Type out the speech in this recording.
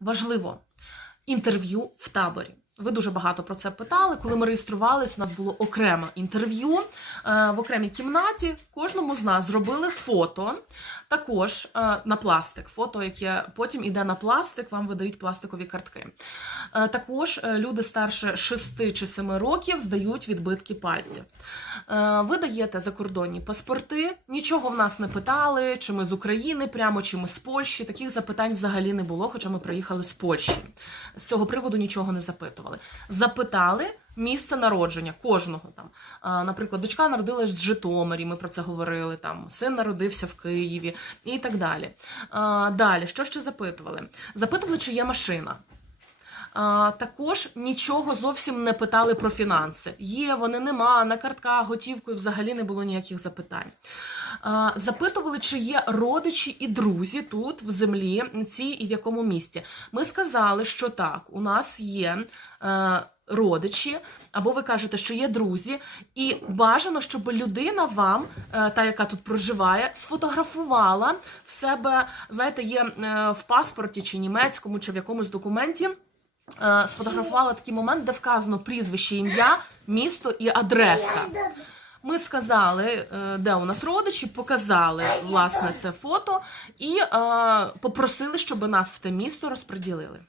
важливо інтерв'ю в таборі. Ви дуже багато про це питали. Коли ми реєструвалися, у нас було окреме інтерв'ю е, в окремій кімнаті. Кожному з нас зробили фото, також е, на пластик. Фото, яке потім іде на пластик, вам видають пластикові картки. Е, Також люди старше 6 чи 7 років здають відбитки пальців. Ви даєте закордонні паспорти, нічого в нас не питали, чи ми з України прямо, чи ми з Польщі. Таких запитань взагалі не було, хоча ми приїхали з Польщі. З цього приводу нічого не запитували. Запитали місце народження кожного там. Наприклад, дочка народилась в Житомирі, ми про це говорили. Там син народився в Києві і так далі. Далі, що ще запитували? Запитували, чи є машина. Також нічого зовсім не питали про фінанси. Є, вони нема, на картках, готівкою взагалі не було ніяких запитань. Запитували, чи є родичі і друзі тут, в землі, цій і в якому місті. Ми сказали, що так, у нас є. Е, Родичі, або ви кажете, що є друзі, і бажано, щоб людина вам, е, та яка тут проживає, сфотографувала в себе, знаєте, є е, в паспорті чи німецькому, чи в якомусь документі сфотографувала такий момент, де вказано прізвище, ім'я, місто і адреса. Ми сказали, е, де у нас родичі, показали власне це фото і е, попросили, щоб нас в те місто розподілили.